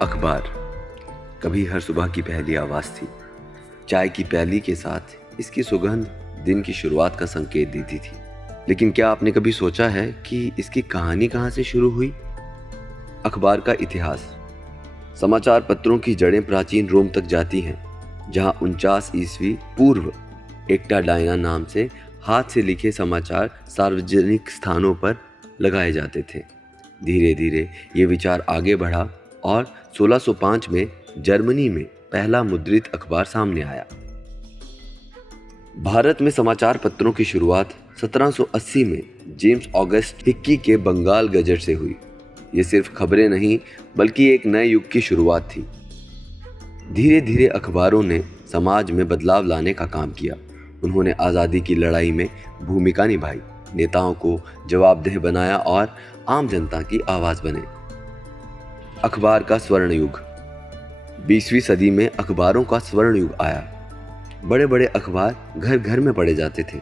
अखबार कभी हर सुबह की पहली आवाज़ थी। चाय की प्याली के साथ इसकी सुगंध दिन की शुरुआत का संकेत देती थी। लेकिन क्या आपने कभी सोचा है कि इसकी कहानी कहाँ से शुरू हुई? अखबार का इतिहास। समाचार पत्रों की जड़ें प्राचीन रोम तक जाती हैं, जहाँ 49 ईस्वी पूर्व एकटा डायना नाम से हाथ से लिखे समाचार सार्वजनिक स्थानों पर लगाए जाते थे। धीरे धीरे ये विचार आगे बढ़ा और 1605 में जर्मनी में पहला मुद्रित अखबार सामने आया। भारत में समाचार पत्रों की शुरुआत 1780 में जेम्स ऑगस्ट हिक्की के बंगाल गजट से हुई। ये सिर्फ खबरें नहीं बल्कि एक नए युग की शुरुआत थी। धीरे धीरे अखबारों ने समाज में बदलाव लाने का काम किया। उन्होंने आज़ादी की लड़ाई में भूमिका निभाई, नेताओं को जवाबदेह बनाया और आम जनता की आवाज़ बने। अखबार का स्वर्ण युग। 20वीं सदी में अखबारों का स्वर्ण युग आया। बड़े बड़े अखबार घर घर में पढ़े जाते थे,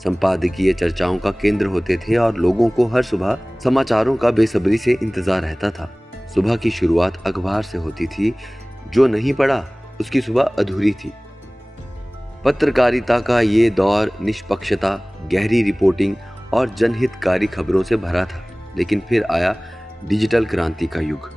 संपादकीय चर्चाओं का केंद्र होते थे और लोगों को हर सुबह समाचारों का बेसब्री से इंतजार रहता था। सुबह की शुरुआत अखबार से होती थी। जो नहीं पढ़ा उसकी सुबह अधूरी थी। पत्रकारिता का ये दौर निष्पक्षता, गहरी रिपोर्टिंग और जनहितकारी खबरों से भरा था। लेकिन फिर आया डिजिटल क्रांति का युग।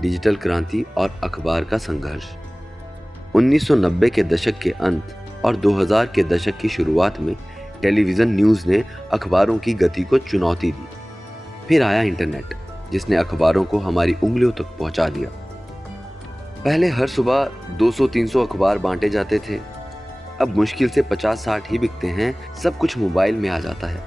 डिजिटल क्रांति और अखबार का संघर्ष। 1990 के दशक के अंत और 2000 के दशक की शुरुआत में टेलीविज़न न्यूज़ ने अखबारों की गति को चुनौती दी। फिर आया इंटरनेट, जिसने अखबारों को हमारी उंगलियों तक पहुंचा दिया। पहले हर सुबह 200-300 अखबार बांटे जाते थे। अब मुश्किल से 50-60 ही बिकते हैं। सब कुछ मोबाइल में आ जाता है।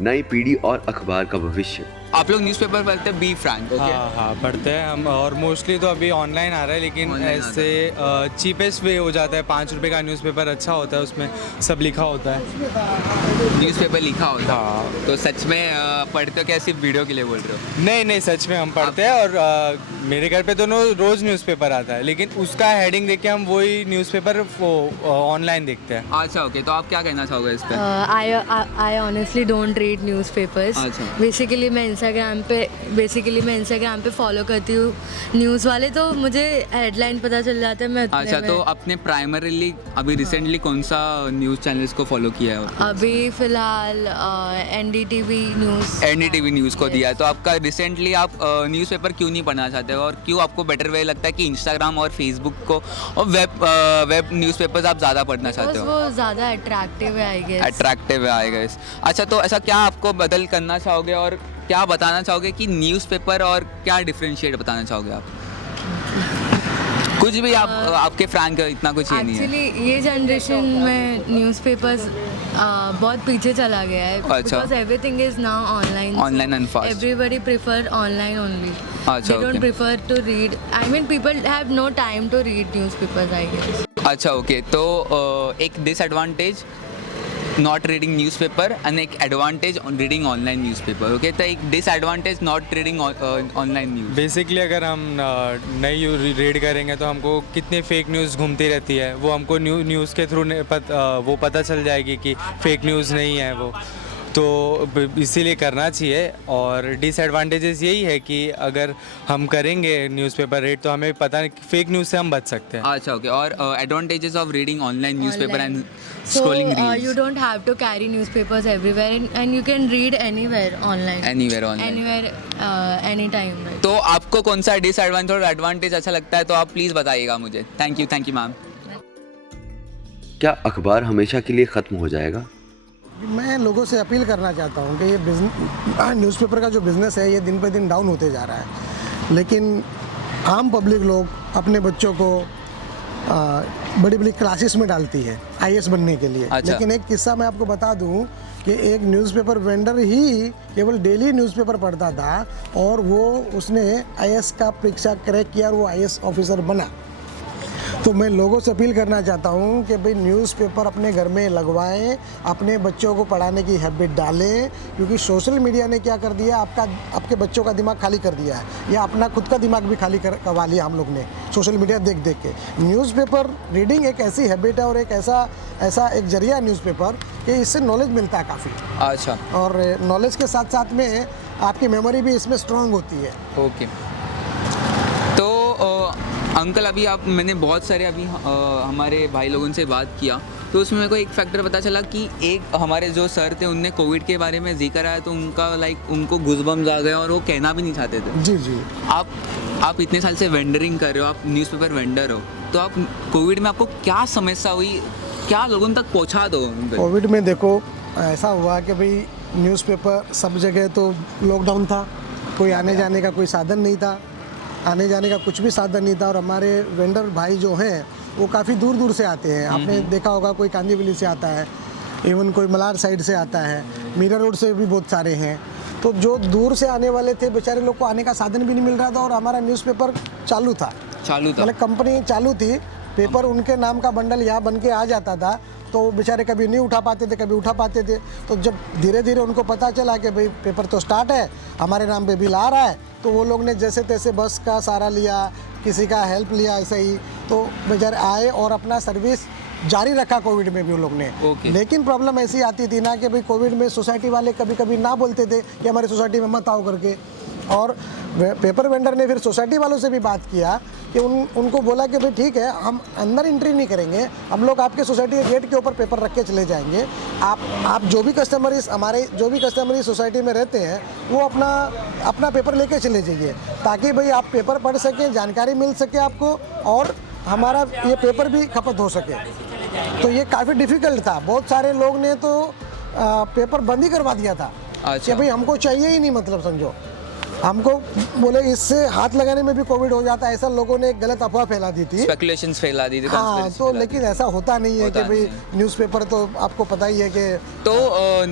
नई पीढ़ी और अखबार का भविष्य। आप लोग न्यूज़पेपर पढ़ते हैं? Be frank? हाँ पढ़ते हैं हम, और मोस्टली तो अभी ऑनलाइन आ रहा है, लेकिन ऐसे चीपेस्ट वे हो जाता है। 5 रुपये का न्यूज़पेपर अच्छा होता है, उसमें सब लिखा होता है। न्यूज़पेपर लिखा होता है? हाँ। तो सच में पढ़ते हो क्या, सिर्फ वीडियो के लिए बोल रहे हो? नहीं, सच में हम पढ़ते हैं। और मेरे घर पे तो रोज़ न्यूज़पेपर आता है, लेकिन उसका हेडिंग देख के हम वही न्यूज़पेपर ऑनलाइन देखते हैं। अच्छा, ओके। तो आप क्या कहना चाहोगे इस पर? I honestly don't read newspapers. अच्छा। बेसिकली मैं इंस्टाग्राम पे फॉलो करती हूँ न्यूज़ वाले, तो मुझे हेडलाइन पता चल जाता है। मैं अच्छा, तो आपने प्राइमरीली अभी रिसेंटली कौन सा न्यूज़ चैनल्स को फॉलो किया है? अभी फ़िलहाल एनडीटीवी न्यूज़ को दिया है। तो आपका रिसेंटली आप न्यूज़पेपर क्यों नहीं पढ़ना चाहते हो, और क्यों आपको बेटर वे लगता है कि इंस्टाग्राम और फेसबुक को और वेब न्यूज़पेपर्स आप ज़्यादा पढ़ना चाहते हो? वो ज़्यादा अट्रैक्टिव है, आई गेस। अट्रैक्टिव है, आई गेस। अच्छा, तो ऐसा क्या आपको बदल करना चाहोगे, और क्या बताना चाहोगे कि न्यूज़पेपर और क्या डिफरेंशिएट बताना चाहोगे आप? कुछ भी आप आपके फ्रैंक, इतना कुछ ये नहीं है। एक्चुअली ये जनरेशन में न्यूज़पेपर्स बहुत पीछे चला गया है। अच्छा। Because everything is now online and fast. Everybody prefer online only. अच्छा, they don't prefer to read. I mean, people have no time to read newspapers, I guess. अच्छा, ओके। तो एक disadvantage not reading newspaper and एक advantage reading online newspaper. Okay, तो एक disadvantage not reading online news. Basically अगर हम नहीं read करेंगे तो हमको कितने फेक न्यूज़ घूमती रहती है, वो हमको न्यूज़ के थ्रू वो पता चल जाएगी कि फेक न्यूज़ नहीं है वो, तो इसीलिए करना चाहिए। और डिसएडवांटेजेस यही है कि अगर हम करेंगे न्यूज़पेपर रीड तो हमें पता नहीं, फेक न्यूज़ से हम बच सकते हैं। अच्छा, ओके। और advantages of reading online newspaper and So scrolling reels? you don't have to carry newspapers everywhere, and you can read anywhere online. Anywhere, anytime. Right? तो आपको कौन सा डिसएडवांटेज और एडवांटेज अच्छा लगता है, तो आप प्लीज़ बताइएगा मुझे। Thank you ma'am. क्या अखबार हमेशा के लिए खत्म हो जाएगा? मैं लोगों से अपील करना चाहता हूँ कि ये न्यूज़पेपर का जो बिज़नेस है ये दिन पे दिन डाउन होते जा रहा है। लेकिन आम पब्लिक लोग अपने बच्चों को बड़ी बड़ी क्लासेस में डालती है आईएएस बनने के लिए। अच्छा। लेकिन एक किस्सा मैं आपको बता दूं कि एक न्यूज़पेपर वेंडर ही केवल डेली न्यूज़पेपर पढ़ता था और वो उसने आईएएस का परीक्षा क्रैक किया और वो आईएएस ऑफिसर बना। तो मैं लोगों से अपील करना चाहता हूँ कि भाई न्यूज़पेपर अपने घर में लगवाएं, अपने बच्चों को पढ़ाने की हैबिट डालें, क्योंकि सोशल मीडिया ने क्या कर दिया, आपके बच्चों का दिमाग खाली कर दिया है, या अपना खुद का दिमाग भी खाली करवा लिया हम लोग ने सोशल मीडिया देख देख के। न्यूज़पेपर रीडिंग एक ऐसी हैबिट है और एक ऐसा एक जरिया है न्यूज़पेपर कि इससे नॉलेज मिलता है काफ़ी। अच्छा। और नॉलेज के साथ साथ में आपकी मेमोरी भी इसमें स्ट्रांग होती है। ओके। अंकल अभी मैंने बहुत सारे अभी हमारे भाई लोगों से बात किया तो उसमें मेरे को एक फैक्टर पता चला कि एक हमारे जो सर थे उनने कोविड के बारे में जिक्र आया तो उनका उनको गूज़बम्स आ गए और वो कहना भी नहीं चाहते थे। जी आप इतने साल से वेंडरिंग कर रहे हो, आप न्यूज़पेपर वेंडर हो, तो आप कोविड में आपको क्या समस्या हुई, क्या लोगों तक पहुंचा दो? कोविड में देखो ऐसा हुआ कि भाई न्यूज़पेपर सब जगह तो लॉकडाउन था, कोई आने जाने का कोई साधन नहीं था, आने जाने का कुछ भी साधन नहीं था। और हमारे वेंडर भाई जो हैं वो काफ़ी दूर दूर से आते हैं। आपने देखा होगा कोई कांदीवली से आता है, इवन कोई मलार साइड से आता है, मीरा रोड से भी बहुत सारे हैं। तो जो दूर से आने वाले थे बेचारे लोग को आने का साधन भी नहीं मिल रहा था और हमारा न्यूज़पेपर चालू था मतलब कंपनी चालू थी, पेपर उनके नाम का बंडल यहाँ बन के आ जाता था तो वो बेचारे कभी नहीं उठा पाते थे, कभी उठा पाते थे। तो जब धीरे धीरे उनको पता चला कि भाई पेपर तो स्टार्ट है, हमारे नाम पे बिल आ रहा है, तो वो लोग ने जैसे तैसे बस का सहारा लिया, किसी का हेल्प लिया, ऐसे ही तो बेचारे आए और अपना सर्विस जारी रखा कोविड में भी वो लोग ने। लेकिन प्रॉब्लम ऐसी आती थी ना कि भाई कोविड में सोसाइटी वाले कभी कभी ना बोलते थे कि हमारी सोसाइटी में मत आओ करके, और पेपर वेंडर ने फिर सोसाइटी वालों से भी बात किया कि उनको बोला कि भाई ठीक है, हम अंदर एंट्री नहीं करेंगे, हम लोग आपके सोसाइटी के गेट के ऊपर पेपर रख के चले जाएंगे। आप जो भी कस्टमर इस सोसाइटी में रहते हैं वो अपना पेपर लेके चले जाइए, ताकि भाई आप पेपर पढ़ सकें, जानकारी मिल सके आपको और हमारा ये पेपर भी खपत हो सके। तो ये काफ़ी डिफ़िकल्ट था। बहुत सारे लोग ने तो पेपर बंद ही करवा दिया था कि भाई हमको चाहिए ही नहीं, मतलब समझो हमको बोले इससे हाथ लगाने में भी कोविड हो जाता है, ऐसा लोगों ने एक गलत अफवाह फैला दी थी, स्पेकुलेशंस फैला दी थी। हाँ, तो लेकिन ऐसा होता नहीं है कि भाई न्यूज़पेपर तो आपको पता ही है कि तो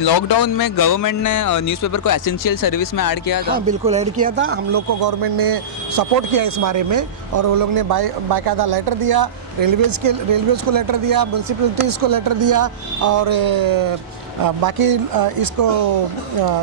लॉकडाउन में गवर्नमेंट ने न्यूज़पेपर को एसेंशियल सर्विस में ऐड किया था। हाँ बिल्कुल ऐड किया था। हम लोग को गवर्नमेंट ने सपोर्ट किया इस बारे में और वो लोग ने बाकायदा लेटर दिया, रेलवेज़ को लेटर दिया, म्यूनसिपलिटीज़ को लेटर दिया और बाकी इसको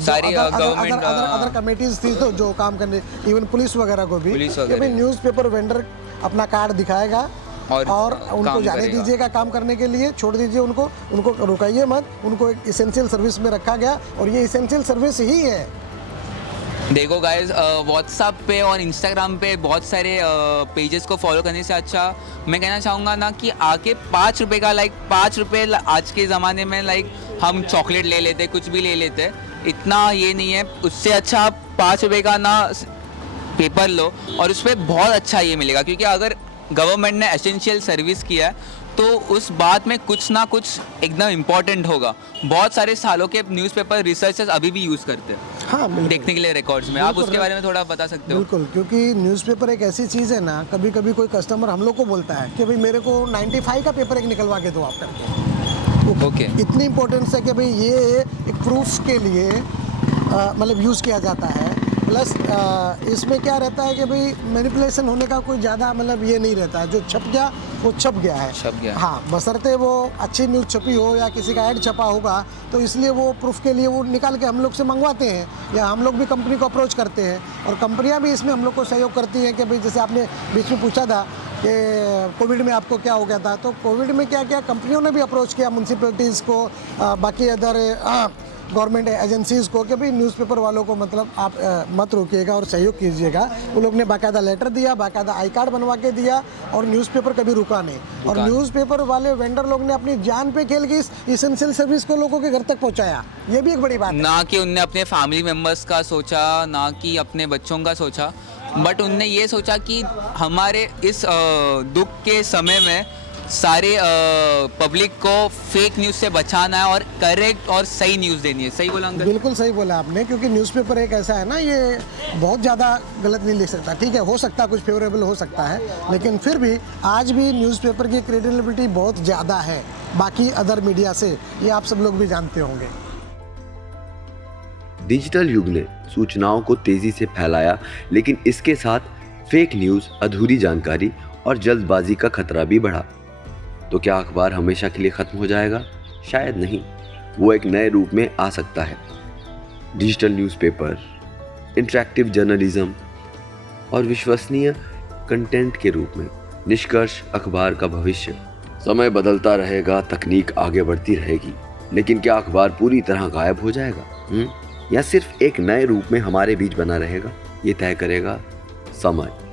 सारी अदर कमेटीज थी तो जो काम करने, इवन पुलिस वगैरह को भी कि भाई न्यूज़पेपर वेंडर अपना कार्ड दिखाएगा और उनको जाने दीजिएगा काम करने के लिए, छोड़ दीजिए उनको रुकाइए मत, उनको एक इसेंशियल सर्विस में रखा गया और ये इसेंशियल सर्विस ही है। देखो गाइस, व्हाट्सएप पे और इंस्टाग्राम पे बहुत सारे पेजेस को फॉलो करने से अच्छा मैं कहना चाहूँगा ना कि आके 5 रुपये का 5 रुपये आज के ज़माने में हम चॉकलेट ले लेते, कुछ भी ले लेते, इतना ये नहीं है। उससे अच्छा आप 5 रुपये का ना पेपर लो और उस पर बहुत अच्छा ये मिलेगा, क्योंकि अगर गवर्नमेंट ने एसेंशियल सर्विस किया है तो उस बात में कुछ ना कुछ एकदम इम्पोर्टेंट होगा। बहुत सारे सालों के न्यूज़पेपर रिसर्चर्स अभी भी यूज़ करते हैं, हाँ, देखने के लिए रिकॉर्ड्स में। आप उसके बारे में थोड़ा बता सकते हो? बिल्कुल, क्योंकि न्यूज़पेपर एक ऐसी चीज़ है ना, कभी कभी कोई कस्टमर हम लोग को बोलता है कि भाई मेरे को 95 का पेपर एक निकलवा के दो आप करके। ओके, इतनी इम्पोर्टेंस है कि भाई ये एक प्रूफ के लिए मतलब यूज़ किया जाता है। प्लस इसमें क्या रहता है कि भाई मैनिपुलेशन होने का कोई ज़्यादा मतलब ये नहीं रहता है, जो छप गया वो छप गया है। हाँ, बशर्ते वो अच्छी न्यूज़ छपी हो या किसी का ऐड छपा होगा, तो इसलिए वो प्रूफ के लिए वो निकाल के हम लोग से मंगवाते हैं या हम लोग भी कंपनी को अप्रोच करते हैं और कंपनियां भी इसमें हम लोग को सहयोग करती हैं कि भाई जैसे आपने बीच में पूछा था कि कोविड में आपको क्या हो गया था, तो कोविड में क्या क्या कंपनियों ने भी अप्रोच किया म्यूनसिपलिटीज़ को, बाकी अदर गवर्नमेंट एजेंसीज़ को कि भाई न्यूज़पेपर वालों को मतलब आप मत रोकिएगा और सहयोग कीजिएगा। वो लोग ने बाकायदा लेटर दिया, बाकायदा आई कार्ड बनवा के दिया और न्यूज़पेपर कभी रुका नहीं। और न्यूज़पेपर वाले वेंडर लोग ने अपनी जान पे खेल के इस इसेंशियल सर्विस को लोगों के घर तक पहुंचाया, ये भी एक बड़ी बात है। ना कि उनने अपने फैमिली मेम्बर्स का सोचा, ना कि अपने बच्चों का सोचा, बट उनने ये सोचा कि हमारे इस दुख के समय में सारे पब्लिक को फेक न्यूज़ से बचाना है और करेक्ट और सही न्यूज़ देनी है। सही बोला अंकल? बिल्कुल सही बोला आपने, क्योंकि न्यूज़पेपर एक ऐसा है ना, ये बहुत ज़्यादा गलत नहीं लिख सकता। ठीक है, हो सकता है कुछ फेवरेबल हो सकता है, लेकिन फिर भी आज भी न्यूज़पेपर की क्रेडिबिलिटी बहुत ज़्यादा है बाकी अदर मीडिया से, ये आप सब लोग भी जानते होंगे। डिजिटल युग ने सूचनाओं को तेजी से फैलाया, लेकिन इसके साथ फेक न्यूज़, अधूरी जानकारी और जल्दबाजी का खतरा भी बढ़ा। तो क्या अखबार हमेशा के लिए खत्म हो जाएगा? शायद नहीं, वो एक नए रूप में आ सकता है। डिजिटल न्यूज़पेपर, इंटरैक्टिव जर्नलिज्म और विश्वसनीय कंटेंट के रूप में। निष्कर्ष, अखबार का भविष्य। समय बदलता रहेगा, तकनीक आगे बढ़ती रहेगी, लेकिन क्या अखबार पूरी तरह गायब हो जाएगा या सिर्फ एक नए रूप में हमारे बीच बना रहेगा? ये तय करेगा समय।